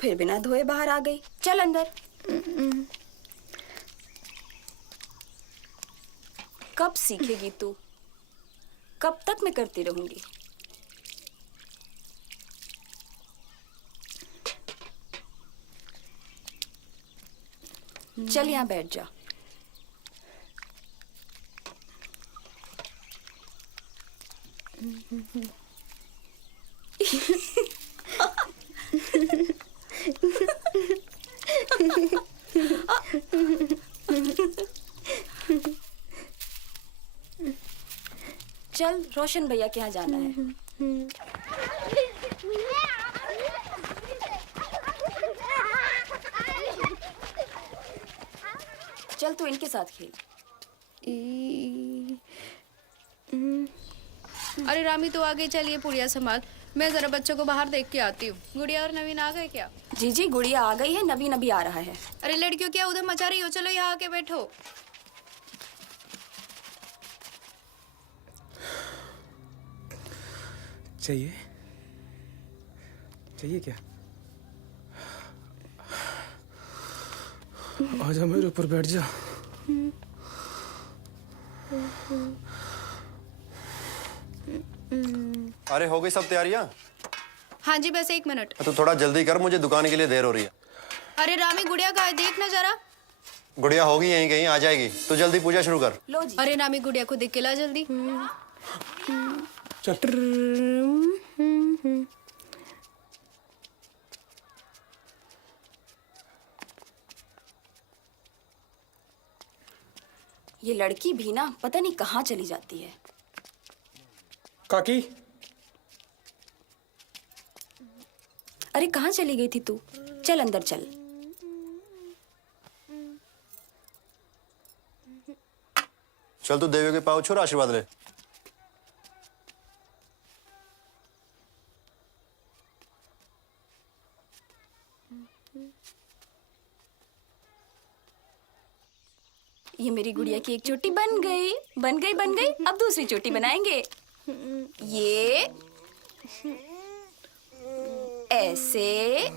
फिर बिना धोए बाहर आ गई। चल अंदर। कब सीखेगी तू? कब तक मैं करती रहूंगी? चल यहाँ बैठ जा। चल रोशन भैया के यहाँ जाना है। चल तू इनके साथ खेल। अरे रामी तो आगे चलिए, पुड़िया संभाल, मैं जरा बच्चों को बाहर देख के आती हूँ। गुड़िया और नवीन आ गए क्या? जी जी गुड़िया आ गई है, नवीन अभी आ रहा है। अरे लड़कियों क्या उधर मचा रही हो, चलो यहाँ आके बैठो। चाहिए? चाहिए क्या? आजा मेरे ऊपर बैठ जा। अरे हो गई सब तैयारियां? हाँ जी बस 1 मिनट। तो थोड़ा जल्दी कर, मुझे दुकान के लिए देर हो रही है। अरे रामी गुड़िया कहाँ है, देख ना जरा। गुड़िया होगी यहीं कहीं, आ जाएगी। तो जल्दी पूजा शुरू कर। लो जी। अरे रामी गुड़िया को देख के ला जल्दी। चल। ये लड़की भी ना पता नहीं कहाँ चली जाती है। काकी। अरे कहाँ चली गई थी तू? चल अंदर चल। चल तू देवी के पाँव छू, आशीर्वाद ले। ये मेरी गुड़िया की एक चोटी बन गई, बन गई, बन गई। अब दूसरी चोटी बनाएंगे। ये ऐसे,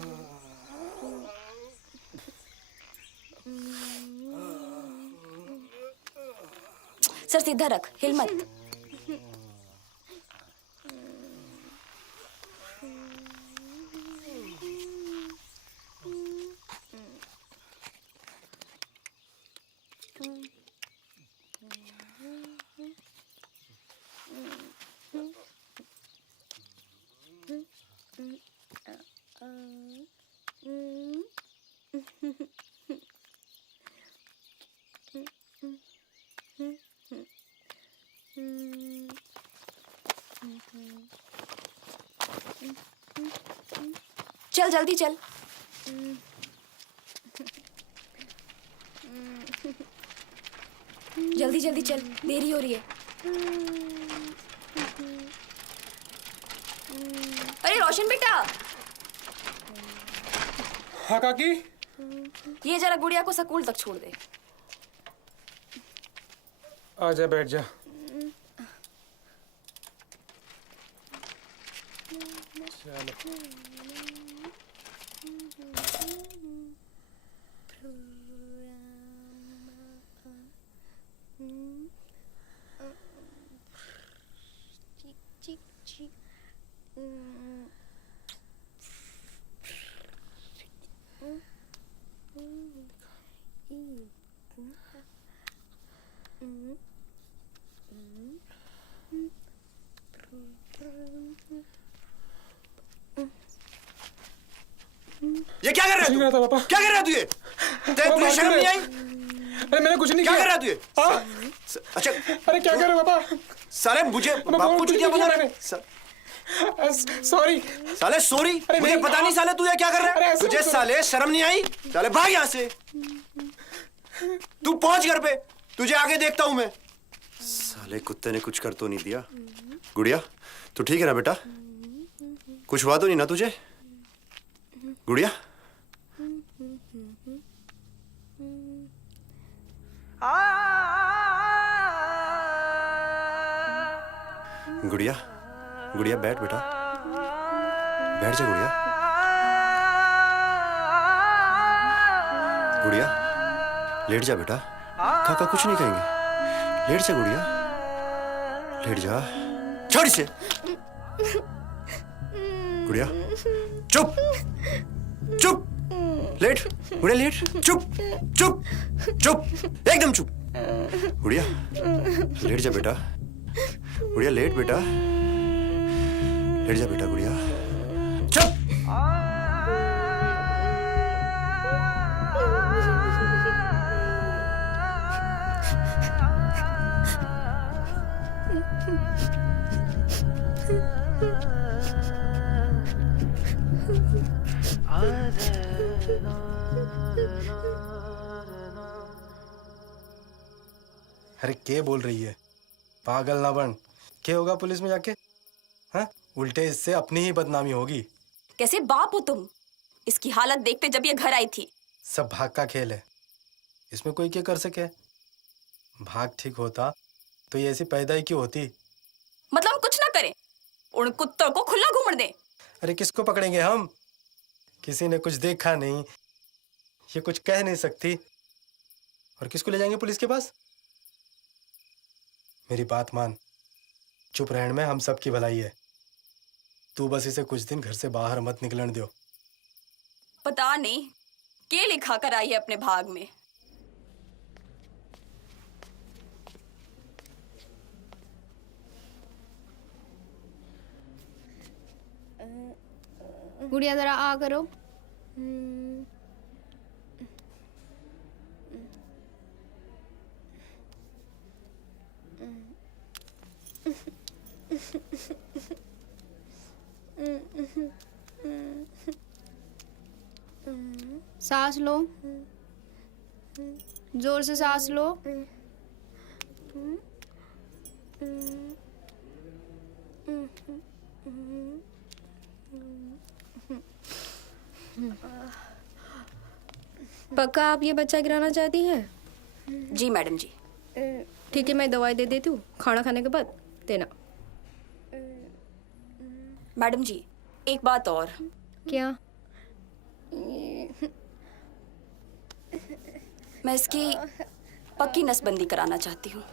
सर सीधा रख, हिल मत। चल जल्दी चल। जल्दी जल्दी चल, देरी हो रही है। अरे रोशन बेटा। हाँ काकी। ये जरा गुड़िया को स्कूल तक छोड़ दे। आजा बैठ जा। चलो। ये क्या कर रहा है तू? पापा। क्या कर रहा है तू? ये तुझे शर्म नहीं आई? अरे मैंने कुछ नहीं क्या किया। कर रहा है तू? ये अच्छा। अरे क्या कर रहे हो पापा? साले मुझे बापू चुतिया बना रहे। सॉरी। साले सॉरी? मुझे पता नहीं साले तू ये क्या कर रहा है? तुझे साले शर्म नहीं आई? साले भाग यहाँ से। तू पहुंच घर पे, तुझे आगे देखता हूं मैं। साले कुत्ते ने कुछ कर तो नहीं दिया। गुड़िया तू ठीक है ना बेटा? कुछ हुआ तो नहीं ना तुझे? गुड़िया गुड़िया गुड़िया बैठ बेटा, बैठ जा गुड़िया। गुड़िया लेट जा बेटा, काका कुछ नहीं कहेंगे। लेट जा गुड़िया, लेट जा। छोड़ इसे। गुड़िया चुप चुप। लेट गुड़िया, लेट। चुप चुप चुप, एकदम चुप। गुड़िया लेट जा बेटा, गुड़िया लेट बेटा, लेट जा बेटा गुड़िया। चुप। अरे क्या बोल रही है, पागल ना बन। क्या होगा पुलिस में जाके? हाँ, उल्टे इससे अपनी ही बदनामी होगी। कैसे बाप हो तुम? इसकी हालत देखते जब ये घर आई थी। सब भाग का खेल है, इसमें कोई क्या कर सके। भाग ठीक होता तो ये ऐसी पैदा ही क्यों होती? मतलब हम कुछ ना करें, उन कुत्तों को खुला घूमने दें। अरे किसको पकड़ेंगे हम? किसी ने कुछ देखा नहीं, ये कुछ कह नहीं सकती, और किसको ले जाएंगे पुलिस के पास? मेरी बात मान, चुप रहने में हम सब की भलाई है। तू बस इसे कुछ दिन घर से बाहर मत निकलने दो। पता नहीं क्या लिखा कर आई है अपने भाग में। गुड़िया जरा आ करो। सांस लो, जोर से सांस लो। पक्का आप ये बच्चा गिराना चाहती हैं? जी मैडम जी। ठीक है, मैं दवाई दे देती हूँ, खाना खाने के बाद देना। मैडम जी एक बात और। क्या? मैं इसकी पक्की नसबंदी कराना चाहती हूँ।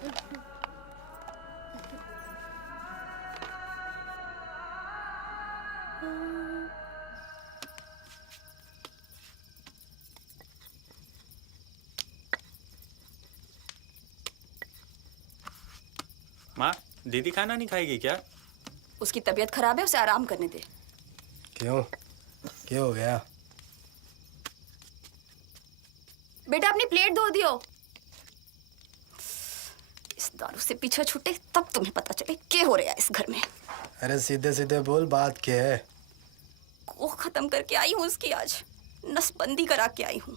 माँ, दीदी खाना नहीं खाएगी क्या? उसकी तबीयत खराब है, उसे आराम करने दे। क्यों, क्या हो गया? बेटा अपनी प्लेट धो दियो। इस दारू से पीछे छूटे तब तुम्हें पता चले क्या हो रहा है इस घर में। अरे सीधे सीधे बोल, बात क्या है? को खत्म करके आई हूँ उसकी, आज नसबंदी करा के आई हूँ।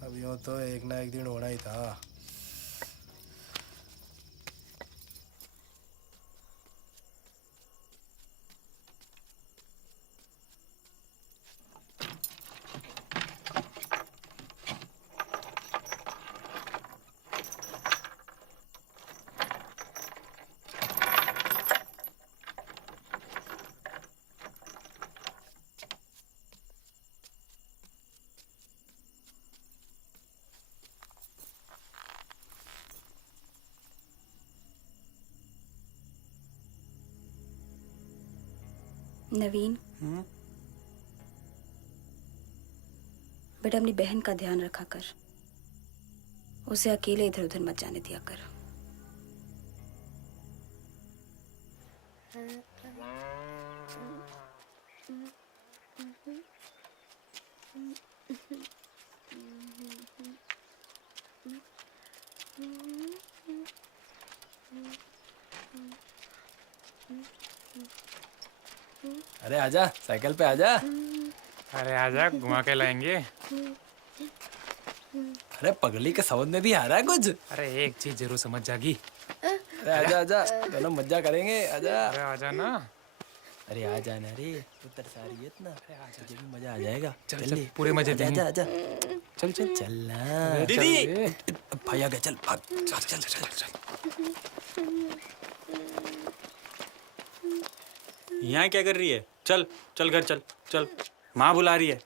अब यूं तो एक ना एक दिन होना ही था। नवीन, बेटा अपनी बहन का ध्यान रखा कर, उसे अकेले इधर उधर मत जाने दिया कर। अरे आजा, साइकिल पे आजा। अरे आजा, घुमा के लाएंगे। अरे पगली के समझ में भी आ रहा है कुछ? अरे एक चीज जरूर समझ जागी। अरे आजा आजा, दोनों मजा करेंगे, आजा। अरे आजा ना। अरे आ जाना रे, तू तरसा रही है इतना। अरे आ जा, तुझे भी मजा आ जाएगा। चल चल पूरे मजे आजा लेंगे। आजा, चल चल चल ना दीदी भाई आ गया, चल भाग, चल चल चल चल। यहाँ क्या कर रही है? चल चल घर चल चल, माँ बुला रही है।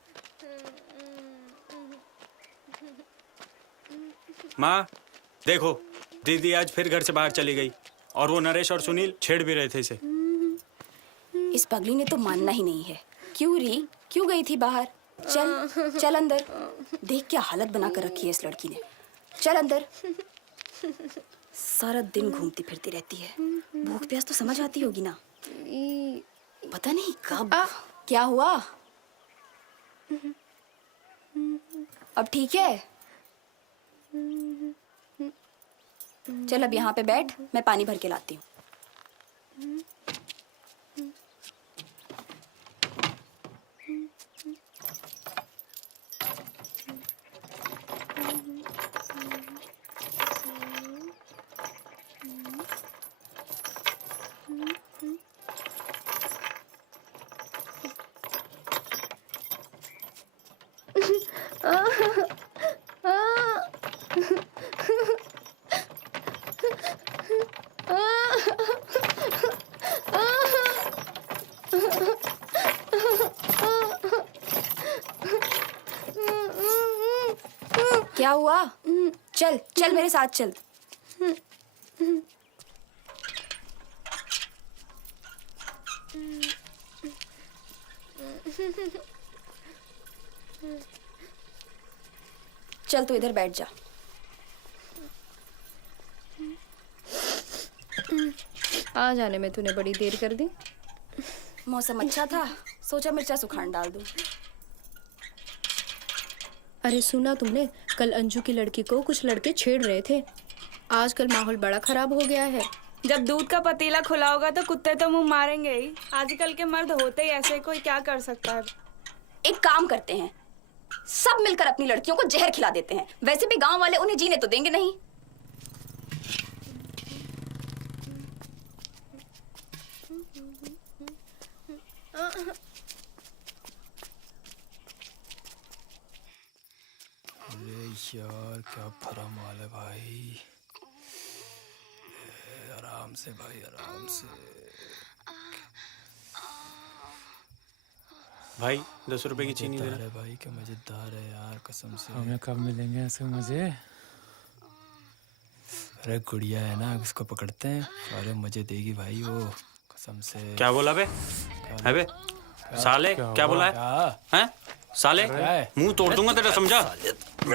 माँ देखो, दीदी आज फिर घर से बाहर चली गई और वो नरेश और सुनील छेड़ भी रहे थे इसे। इस पगली ने तो मानना ही नहीं है। क्यों री, क्यों गई थी बाहर? चल चल अंदर। देख क्या हालत बना कर रखी है इस लड़की ने। चल अंदर। सारा दिन घूमती फिरती रहती है। भूख प्यास तो समझ आती होगी ना। पता नहीं कब क्या हुआ। अब ठीक है? चल अब यहाँ पे बैठ, मैं पानी भर के लाती हूँ। क्या हुआ? चल चल मेरे साथ चल। चल तू इधर बैठ जा। आ जाने में तूने बड़ी देर कर दी। मौसम अच्छा था, सोचा मिर्चा सुखान डाल दूं। अरे सुना तुमने, कल अंजू की लड़की को कुछ लड़के छेड़ रहे थे। आजकल माहौल बड़ा खराब हो गया है। जब दूध का पतीला खुला होगा तो कुत्ते तो मुंह मारेंगे ही। आजकल के मर्द होते ही ऐसे, कोई क्या कर सकता है। एक काम करते हैं, सब मिलकर अपनी लड़कियों को जहर खिला देते हैं। वैसे भी गांव वाले उन्हें जीने तो देंगे नहीं। अरे यार क्या भरा माल है भाई। आराम से भाई, आराम से। भाई 10 रुपए की चीनी दे मजेदार रहा। है भाई, क्या मजेदार है यार, कसम से। हमें कब मिलेंगे ऐसे मजे? अरे गुड़िया है ना, उसको पकड़ते हैं, सारे मजे देगी भाई वो, कसम से। क्या बोला बे? अबे साले क्या बोला है? क्या हैं? साले है? मुंह तोड़ दूंगा तेरा, समझा? अरे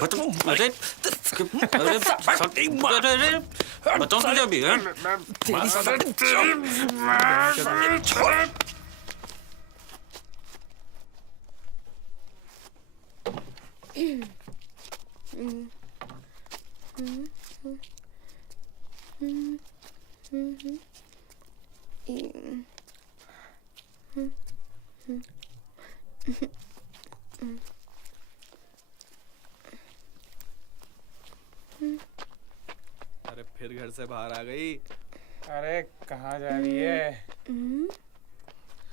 बताऊं तुझे अभी हैं? अरे फिर घर से बाहर आ गई। अरे कहाँ जा रही है?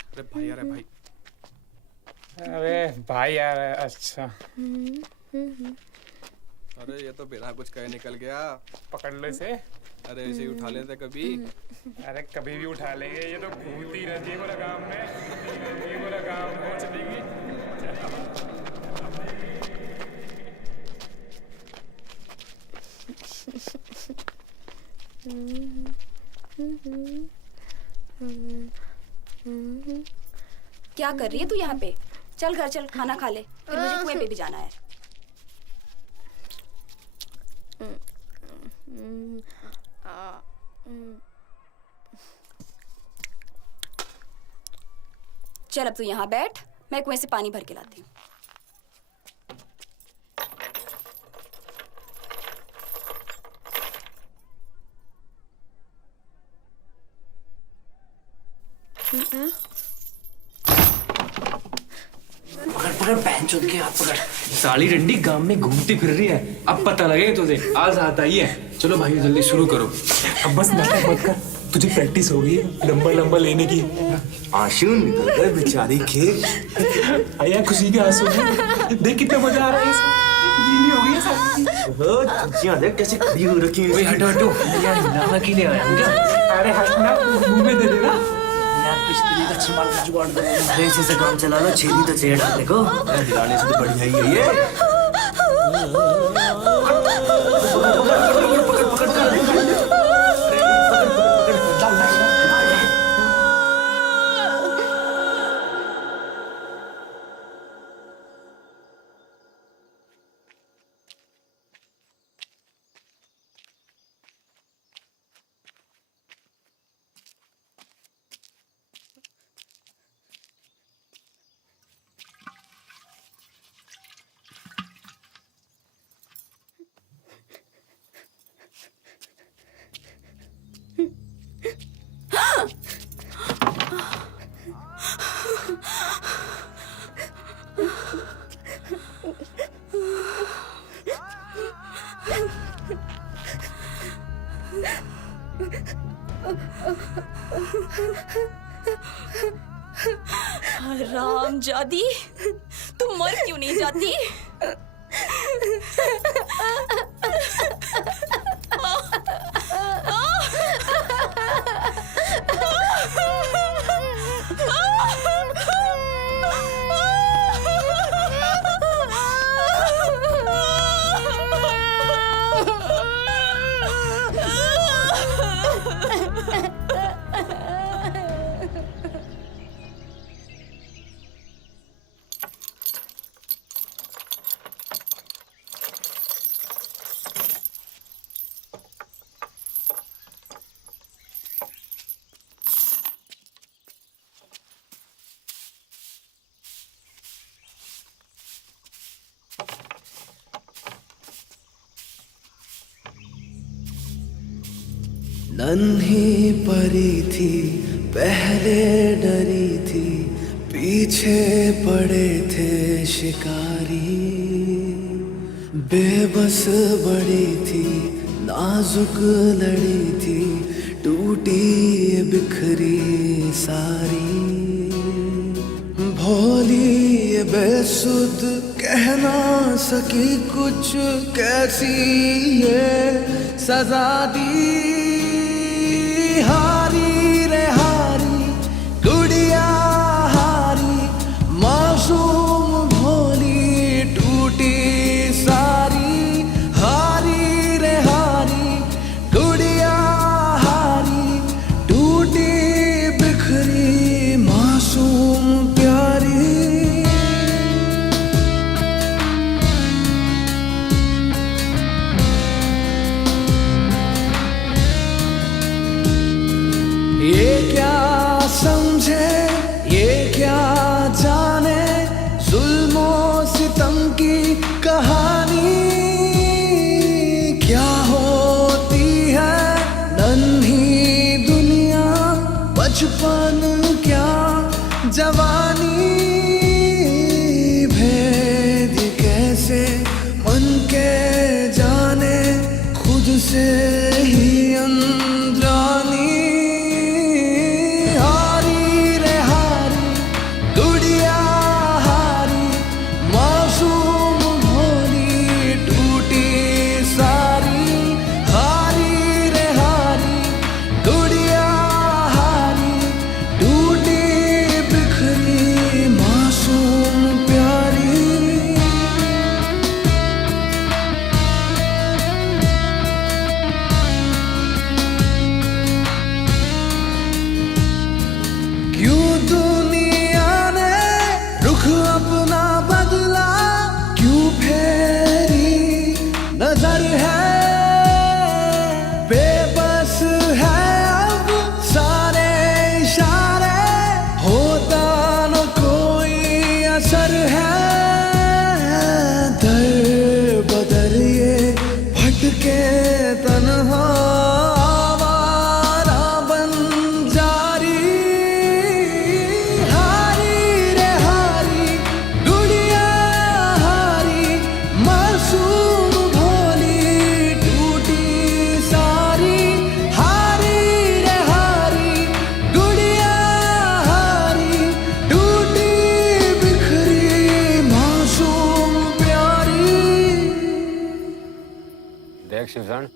अरे भाई, अरे भाई, अरे भाई आ रहा है। अच्छा अरे ये तो बिना कुछ कहे निकल गया। पकड़ लो इसे। अरे इसे उठा लेते कभी। अरे कभी भी उठा लेंगे, ये तो घूमती रहती है पूरा गाँव में। ये पूरा गाँव में चलेगी। क्या कर रही है तू यहाँ पे? चल घर चल, खाना खा ले, फिर मुझे कुएं पे भी जाना है। चल अब तू यहाँ बैठ, मैं कुएं से पानी भर के लाती हूँ। पकड़ पकड़, पहन चुन के हाथ पकड़। साली डंडी गांव में घूमती फिर रही है, अब पता लगे तुझे। आज हाथ आई है। चलो भाई जल्दी शुरू करो। अब बस नाटक मत कर, तुझे प्रैक्टिस होगी लंबा लंबा लेने की। आंसू निकल गए बेचारी के। आया खुशी के आंसू हैं। देख कितना मजा आ रहा है इसे। गीली हो गई है सारी। चुचियां देख कैसे खड़ी हो रखी हैं। ओए हटो हटो यार नहा के लिए आया हूं क्या? अरे हटना मुंह में दे देना यार किस तरीके का छमाल का जुगाड़ दो। ऐसे से काम चला लो छेदी तो छेड़ा देखो। दिलाने से तो बढ़िया ही है ये। राम जादी, तुम मर क्यों नहीं जाती? नन्ही परी थी पहले डरी थी, पीछे पड़े थे शिकारी। बेबस बड़ी थी नाजुक लड़ी थी, टूटी बिखरी सारी। भोली बेसुध कह ना सकी कुछ, कैसी ये सजा दी। हारी रे हारी गुड़िया हारी, मासूम भोली टूटी सारी। हारी रे हारी गुड़िया हारी, टूटी बिखरी मासूम प्यारी। ये क्या समझे ये क्या जाने, जुल्मो सितम की कहानी। क्या होती है नन्ही दुनिया, बचपन क्या जवानी। भेद कैसे मन के जाने, खुद से ही अनजानी। शिवचरण,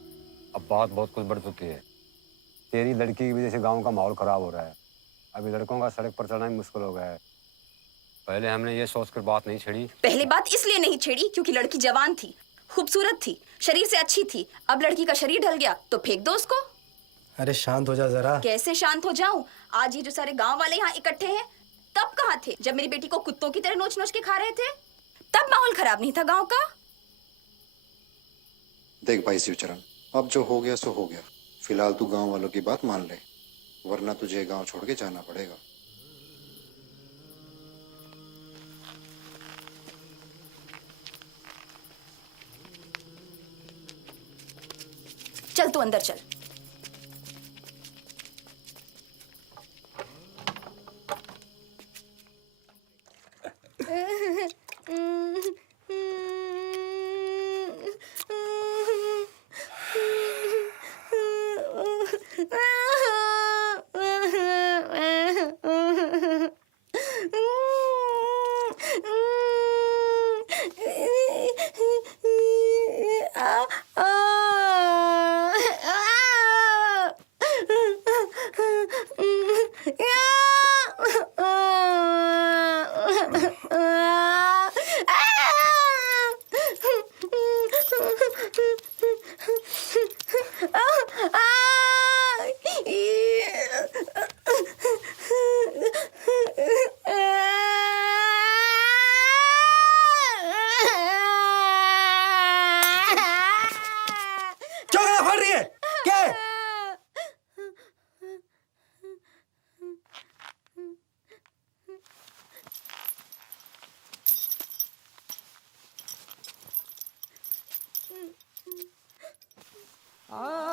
अब बात बहुत कुछ बढ़ चुकी है। तेरी लड़की की वजह से गांव का माहौल खराब हो रहा है। अभी लड़कों का सड़क पर चलना ही मुश्किल हो गया है। पहले हमने ये सोचकर बात नहीं छेड़ी। पहली बात इसलिए नहीं छेड़ी क्योंकि लड़की जवान थी, खूबसूरत थी, शरीर से अच्छी थी। अब लड़की का शरीर ढल गया तो फेंक दो उसको। अरे शांत हो जा जरा। कैसे शांत हो जाऊं? आज ये जो सारे गांव वाले यहाँ इकट्ठे हैं, तब कहाँ थे जब मेरी बेटी को कुत्तों की तरह नोच नोच के खा रहे थे? तब माहौल खराब नहीं था गांव का? देख भाई शिवचरण, अब जो हो गया सो हो गया। फिलहाल तू गांव वालों की बात मान ले, वरना तुझे गांव छोड़ के जाना पड़ेगा। चल तू अंदर चल। क्यों गला फाड़ रही है? क्या है? आ